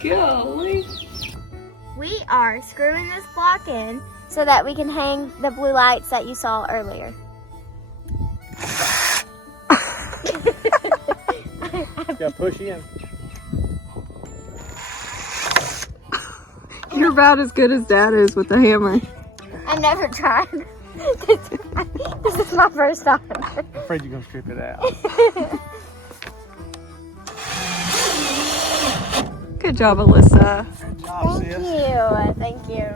Golly. We are screwing this block in so that we can hang the blue lights that you saw earlier. Gotta push in. You're about as good as Dad is with the hammer. I've never tried. This is my first time. I'm afraid you're gonna strip it out. Good job, Alyssa. Good job, sis. Thank you.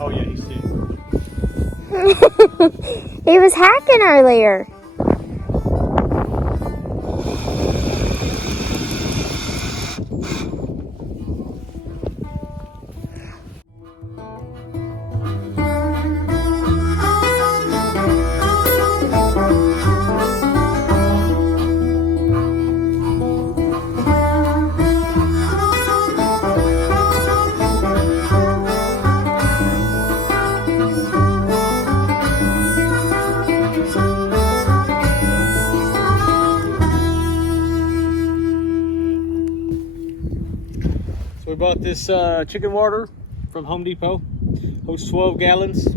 Oh yeah, he's sick. He was hacking earlier. We bought this chicken water from Home Depot. Holds 12 gallons.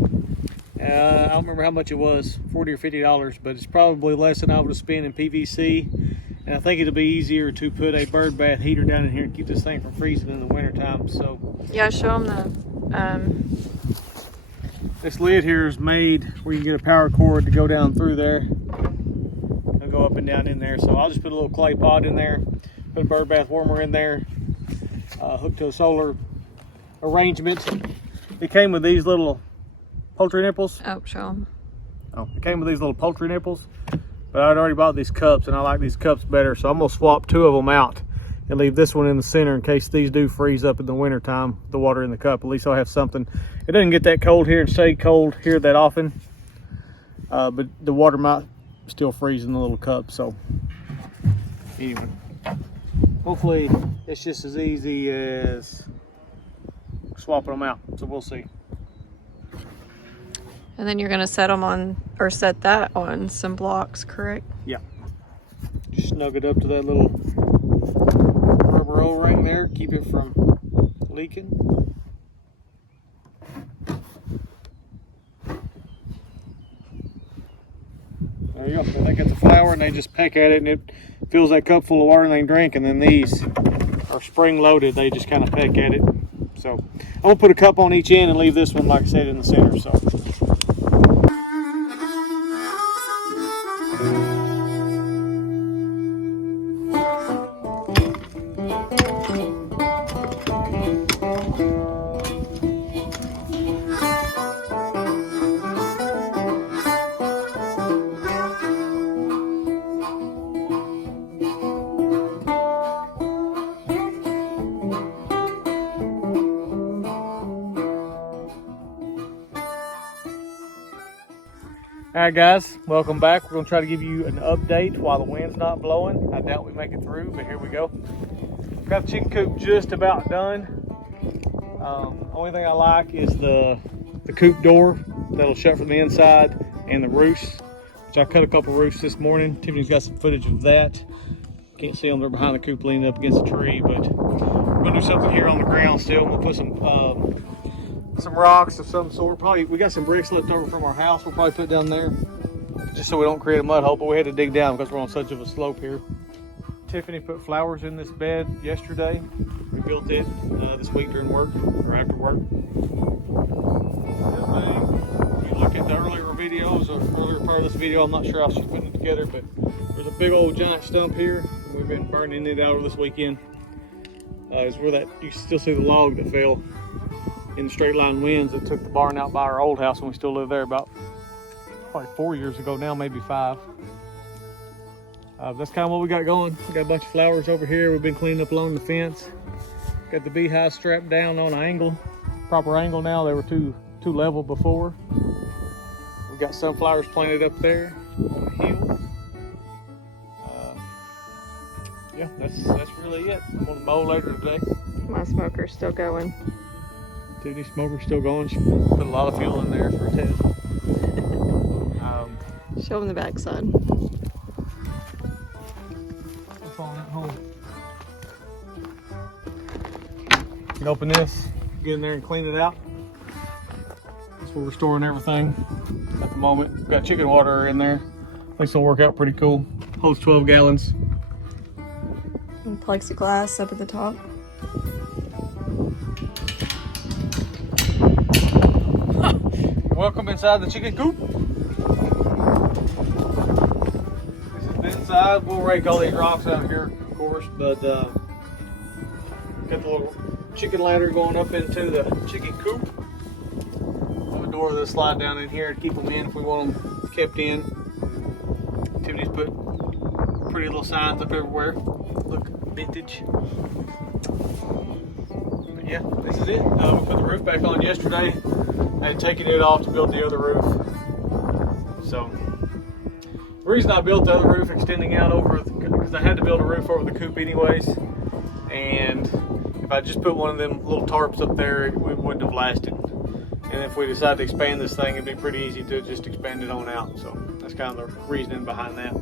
I don't remember how much it was, $40 or $50, but it's probably less than I would have spent in PVC. And I think it'll be easier to put a bird bath heater down in here and keep this thing from freezing in the winter time. So Yeah, show them the. this lid here is made where you get a power cord to go down through there. It'll go up and down in there. So I'll just put a little clay pot in there, put a bird bath warmer in there. Hooked to a solar arrangement. It came with these little poultry nipples. Oh, show them. Oh, it came with these little poultry nipples, but I'd already bought these cups and I like these cups better, so I'm gonna swap 2 of them out and leave this one in the center in case these do freeze up in the winter time, the water in the cup. At least I'll have something. It doesn't get that cold here and stay cold here that often, but the water might still freeze in the little cup. So anyway, hopefully it's just as easy as swapping them out, so we'll see. And then you're gonna set them on, or set that on some blocks, correct? Yeah. Just snug it up to that little rubber O-ring there, keep it from leaking. There you go. Then they get the flour and they just peck at it and it fills that cup full of water and they can drink. And then these are spring loaded. They just kind of peck at it. So I'm gonna put a cup on each end and leave this one, like I said, in the center. So. Alright guys, welcome back. We're going to try to give you an update while the wind's not blowing. I doubt we make it through, but here we go. Got the chicken coop just about done. Only thing I like is the coop door. that'll shut from the inside, and the roofs, which I cut a couple roofs this morning. Tiffany's got some footage of that. Can't see them, they're behind the coop leaning up against a tree, but we're gonna do something here on the ground still. We'll put some rocks of some sort. Probably, we got some bricks left over from our house. We'll probably put down there just so we don't create a mud hole, but we had to dig down because we're on such of a slope here. Tiffany put flowers in this bed yesterday. We built it this week during work, or after work. If you look at the earlier videos, or earlier part of this video, I'm not sure how she's putting it together, but there's a big old giant stump here. We've been burning it out over this weekend. It's where that, you can still see the log that fell in the straight line winds that took the barn out by our old house when we still lived there about probably 4 years ago now, maybe 5. That's kind of what we got going. We got a bunch of flowers over here. We've been cleaning up along the fence. Got the beehive strapped down on an angle, proper angle now. They were too level before. We've got sunflowers planted up there on the hill. Yeah, that's really it. I'm gonna mow later today. My smoker's still going. Tiffany's smoker's still going. She put a lot of fuel in there for a test. Show them the backside. What's on that hole? You can open this, get in there and clean it out. That's where we're storing everything at the moment. We've got chicken water in there. I think this will work out pretty cool. Holds 12 gallons. And plexiglass up at the top. Welcome inside the chicken coop. This is the inside. We'll rake all these rocks out here, of course, but got the little chicken ladder going up into the chicken coop. Have a door that'll slide down in here to keep them in if we want them kept in. Tiffany's put pretty little signs up everywhere. Look, vintage. But yeah, this is it. We put the roof back on yesterday. I had taken it off to build the other roof. So the reason I built the other roof extending out over, because I had to build a roof over the coop anyways, and if I just put one of them little tarps up there, it wouldn't have lasted. And if we decide to expand this thing, it'd be pretty easy to just expand it on out. So that's kind of the reasoning behind that.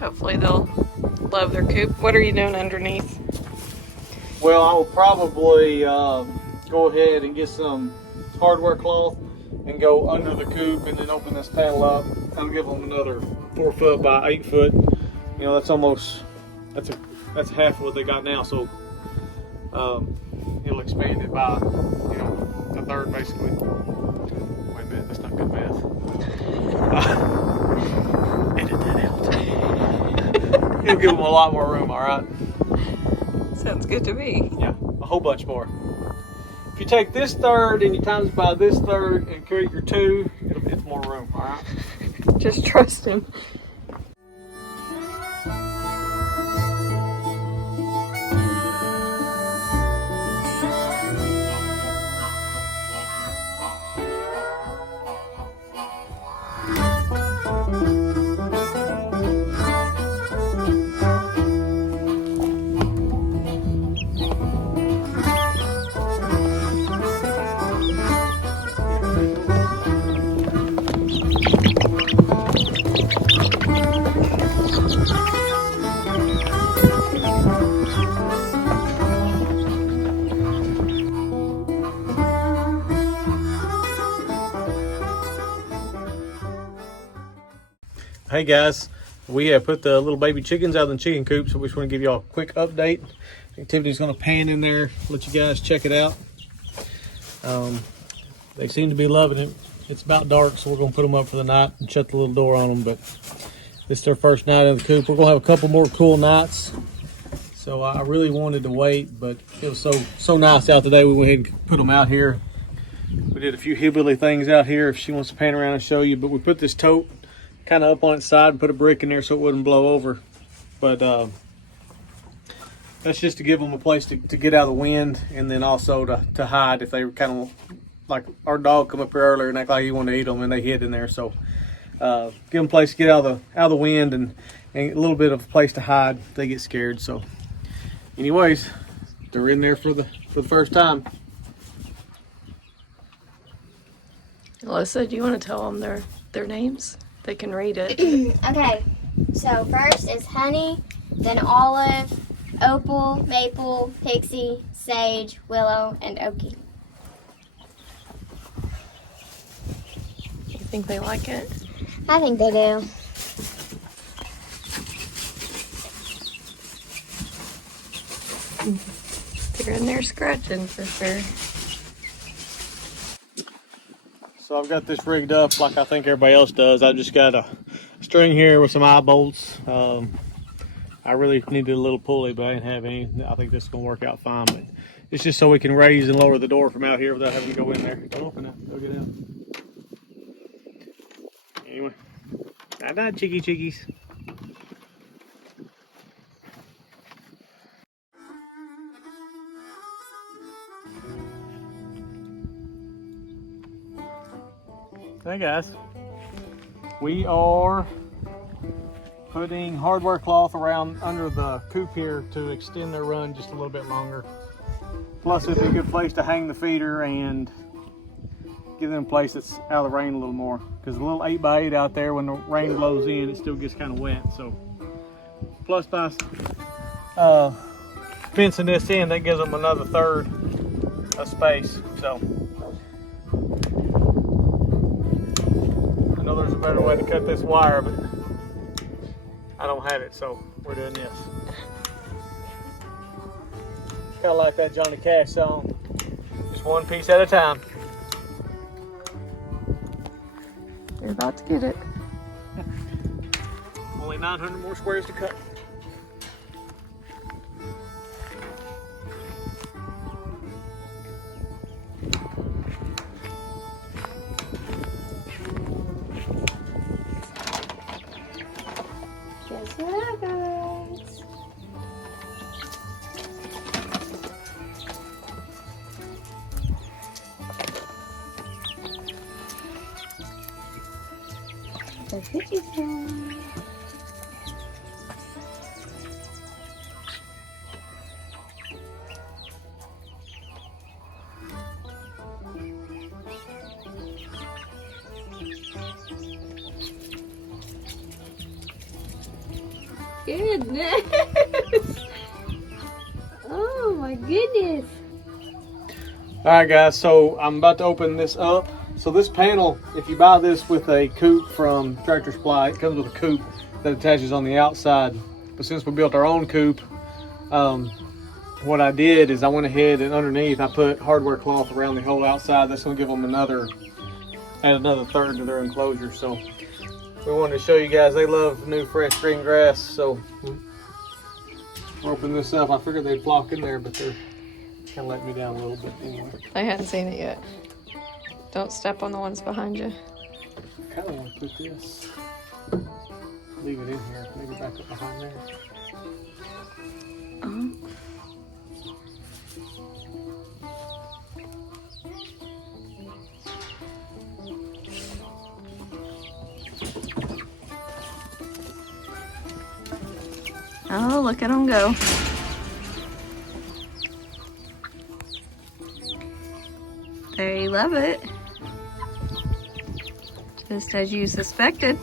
Hopefully they'll love their coop. What are you doing underneath? Well, I will probably go ahead and get some hardware cloth and go under the coop and then open this panel up. I'll give them another 4 foot by 8 foot. You know, that's almost, that's half of what they got now. So it'll expand it by, you know, a third basically. Wait a minute, that's not good math. Edit that out. It'll give them a lot more room, all right? Sounds good to me. Yeah, a whole bunch more. If you take this third and you times it by this third and create your 2, it's more room, all right? Just trust him. Hey guys, we have put the little baby chickens out of the chicken coop, so we just want to give y'all a quick update. Tiffany's going to pan in there, let you guys check it out. They seem to be loving it. It's about dark, so we're going to put them up for the night and shut the little door on them, but this is their first night in the coop. We're going to have a couple more cool nights. So I really wanted to wait, but it was so nice out today, we went ahead and put them out here. We did a few hillbilly things out here if she wants to pan around and show you, but we put this tote kind of up on its side and put a brick in there so it wouldn't blow over. But that's just to give them a place to get out of the wind, and then also to hide if they were kind of like our dog come up here earlier and act like he wanted to eat them and they hid in there. So give them a place to get out of the wind and a little bit of a place to hide if they get scared. So anyways, they're in there for the first time. Alyssa, do you want to tell them their names? They can read it. Okay, so first is honey, then olive, opal, maple, pixie, sage, willow, and oaky. You think they like it? I think they do. They're in there scratching for sure. So I've got this rigged up like I think everybody else does. I've just got a string here with some eye bolts. I really needed a little pulley, but I didn't have any. I think this is gonna work out fine, but it's just so we can raise and lower the door from out here without having to go in there. Don't open it, go get out. Anyway, not chickies. Hey guys, we are putting hardware cloth around under the coop here to extend their run just a little bit longer. Plus it'd be a good place to hang the feeder and give them a place that's out of the rain a little more. Because a little 8x8 out there, when the rain blows in, it still gets kind of wet. So plus by fencing this in, that gives them another third of space. So I know there's a better way to cut this wire, but I don't have it, so we're doing this. Kind of like that Johnny Cash song, just one piece at a time. You're about to get it. Only 900 more squares to cut. Guess what, guys? The cookie time. Goodness! Oh my goodness! Alright guys, so I'm about to open this up. So this panel, if you buy this with a coop from Tractor Supply, it comes with a coop that attaches on the outside. But since we built our own coop, what I did is I went ahead and underneath I put hardware cloth around the whole outside. That's going to give them another third to their enclosure. So we wanted to show you guys, they love new fresh green grass. So we're opening this up. I figured they'd flock in there, but they're kind of letting me down a little bit anyway. I hadn't seen it yet. Don't step on the ones behind you. I kind of want to put this, leave it in here, maybe back up behind there. Oh, look at them go. They love it. Just as you suspected.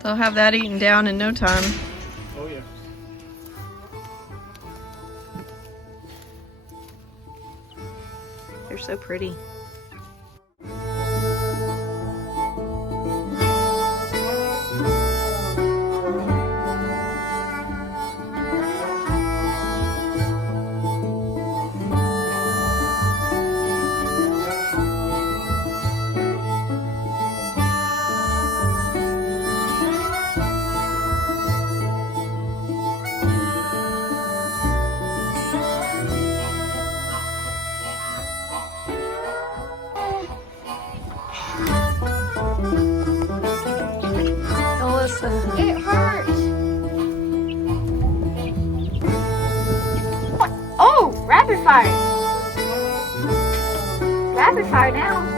They'll have that eaten down in no time. Oh yeah. They're so pretty. It hurts. Oh, rapid fire. Rapid fire now.